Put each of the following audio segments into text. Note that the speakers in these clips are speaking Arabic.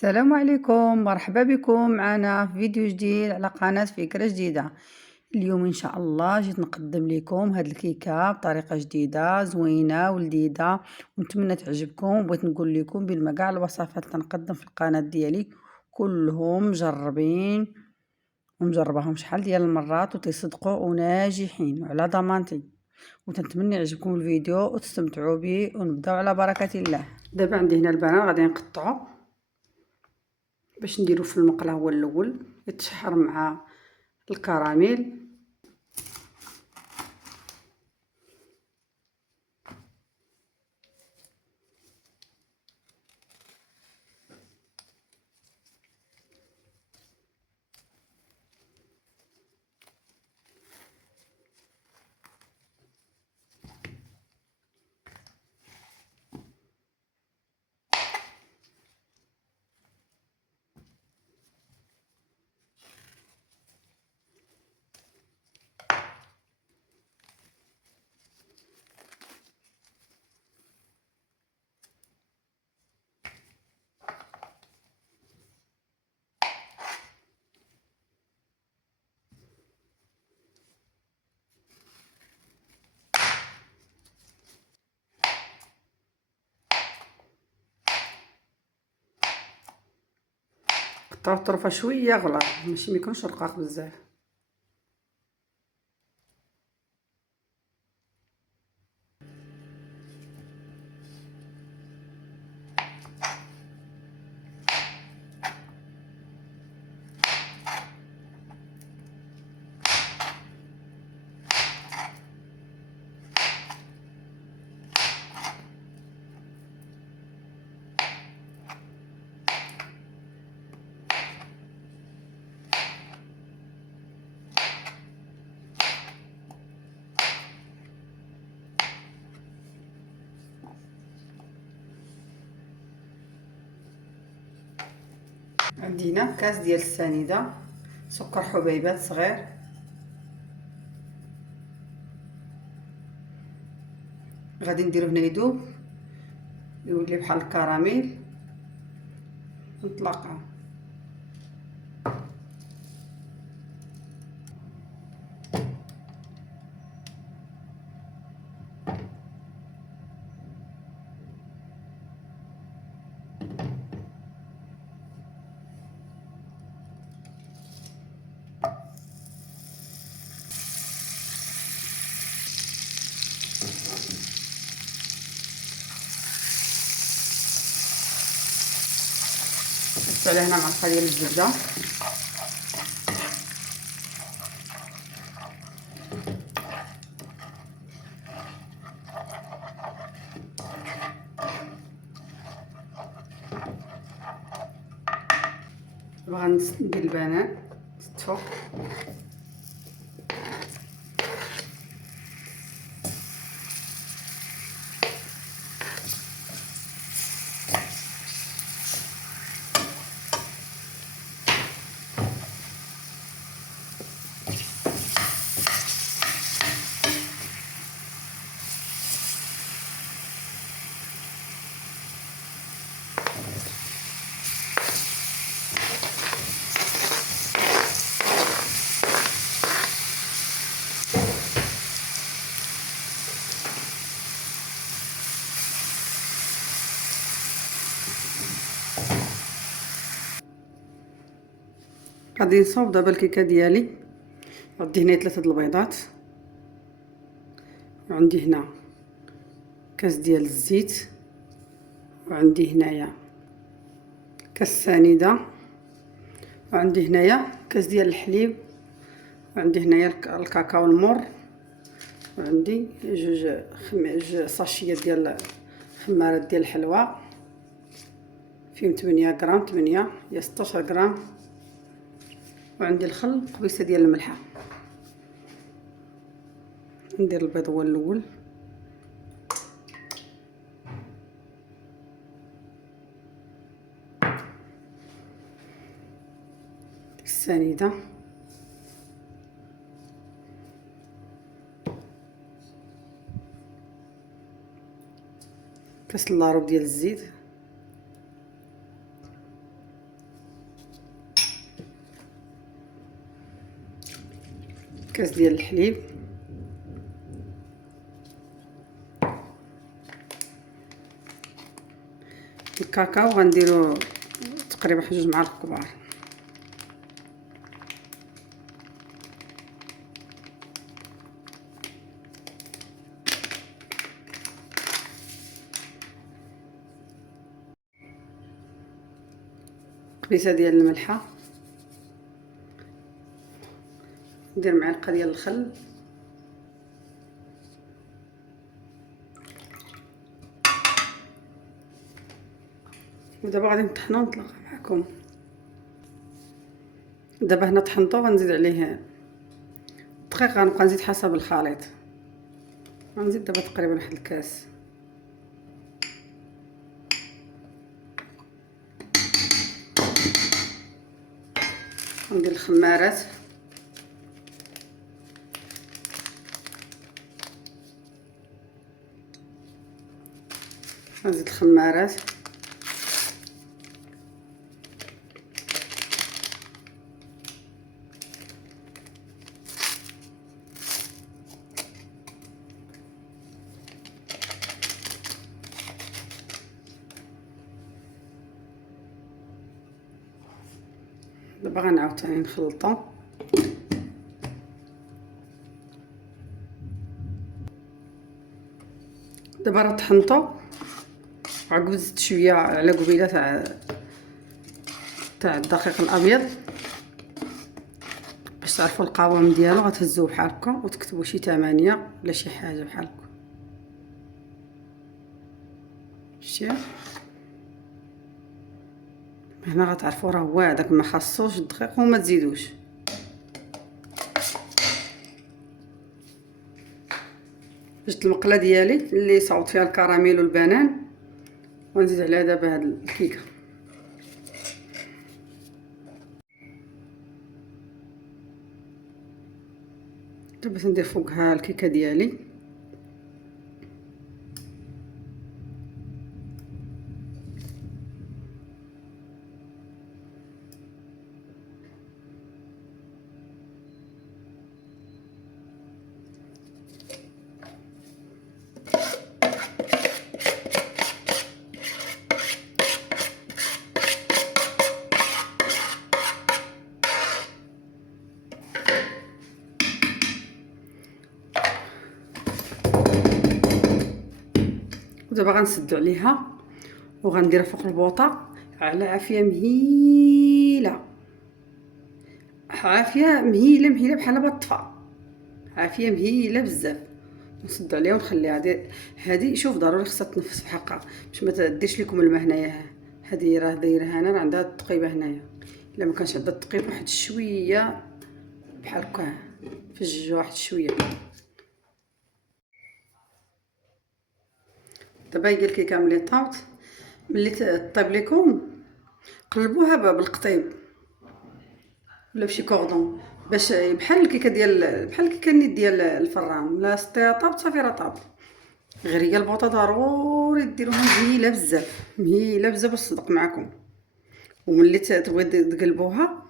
السلام عليكم، مرحبا بكم معنا في فيديو جديد على قناة فكرة جديدة. اليوم ان شاء الله جيت نقدم لكم هاد الكيكة بطريقة جديدة زوينة ولذيذة ونتمنى تعجبكم. بغيت نقول لكم بما كاع الوصفات اللي تنقدم في القناة ديالي كلهم مجربين ومجرباهم شحال ديال المرات وتصدقوا وناجحين وعلى ضمانتي، وتنتمنى يعجبكم الفيديو وتستمتعوا به. ونبداو على بركة الله. دابا عندي هنا البنان غادي نقطعو باش نديرو في المقله. هو الاول يتشحر مع الكراميل. قطعوا الطرفه شويه غلط، ماشي ميكونش رقاق بزاف. عندي هنا كاس ديال السنيده، سكر حبيبات صغير، غادي نديرو هنا يذوب يولي بحال الكراميل ونطلقها. نحط عليها هنا معلقه ديال الزبده، بغا ندير البنان نستفو. غادي نصاوب دابا الكيكه ديالي. عندي هنا 3 البيضات، وعندي هنا كاس ديال الزيت، وعندي هنايا كاس سنيده، وعندي هنايا كاس ديال الحليب، وعندي هنايا الكاكاو المر، وعندي جوج صاشيات ديال خمارات ديال الحلوى فيهم 8 غرام 8 يا 16 غرام، وعندي الخل قبيصه ديال الملحه. ندير البيض هو الاول، السنيده، كاس لاروب ديال الزيت، كاس ديال الحليب، الكاكاو غنديرو تقريبا 2 معالق كبار. قبيصه ديال الملحه، ندير معلقه ديال الخل، ودابا غادي نطحنو ونتلاقى معكم. دابا هنا طحنطو، غنزيد عليه دقيق، غنبقى نزيد حسب الخليط، غنزيد دابا تقريبا واحد الكاس. غندير الخمارات، غنزيد الخمارات، دابا غنعاود تاني نخلطو. دابا راه طحنطو، عقب زدت شويه على قبيله تاع الدقيق الابيض باش تعرفوا القوام ديالو. غتهزوه بحال هكا وتكتبوا شي 8 ولا شي حاجه بحال هكا. شتي هنا غتعرفوا راه هو هذاك، ما خاصوش الدقيق وما تزيدوش. جبت المقله ديالي اللي صاوبت فيها الكراميل والبنان، ونزيد عليها دابا هاد الكيكه. دابا ندير فوقها الكيكه ديالي، ودابا غنسدو عليها وغنديرها فوق البوطه على عافيه مهيله، عافيه مهيله بحال بطفى، عافيه مهيله بزاف. نسدو عليها ونخليها. هادي شوف ضروري خصها تنفس في حقها باش ما تديرش لكم الماء هنايا. هادي راه دايره هنا، راه عندها التقيبه هنايا. الا ما كانش عندها التقيبه واحد شويه بحال هكا في الجوج، واحد شويه. دابا هي الكيكه ملي طابت، ملي طيب لكم قلبوها بالقطيب ولا بشي كوردون باش بحال الكيكه ديال بحال الكيكه نيت ديال الفران. لا طابت صافي راه طاب. غير هي البوطه ضروري ديروها مهيله بزاف، مهيله بزاف بالصدق معكم. وملي تبغي تقلبوها،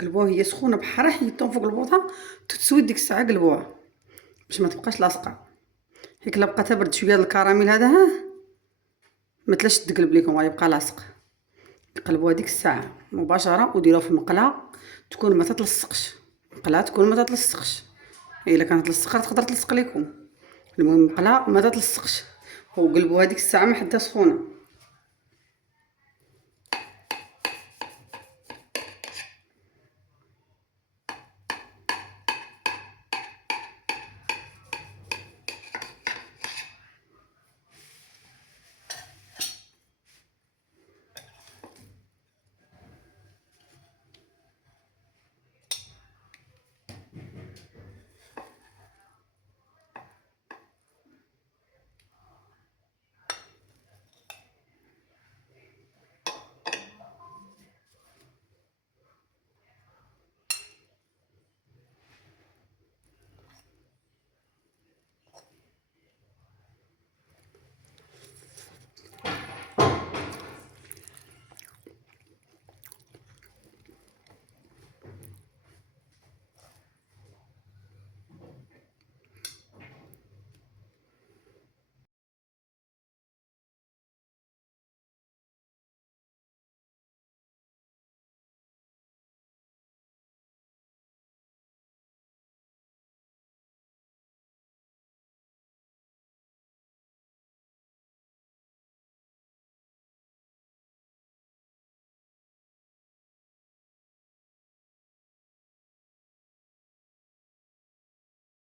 قلبوها هي سخونه بحال حيدتهم فوق البوطه، تتسوي ديك الساعه قلبوها باش ما تبقاش لاصقه. هيك الا بقات برد شويه الكراميل هذا ما تلاش تقلب لكم، غيبقى لاصق. قلبوها ديك الساعه مباشره وديروها في المقله تكون ما تتلصقش. مقله تكون ما تتلصقش، الا كانت تلصق تقدر تلصق لكم. المهم مقله ما تتلصقش، وقلبوها ديك الساعه ما حدها سخونه.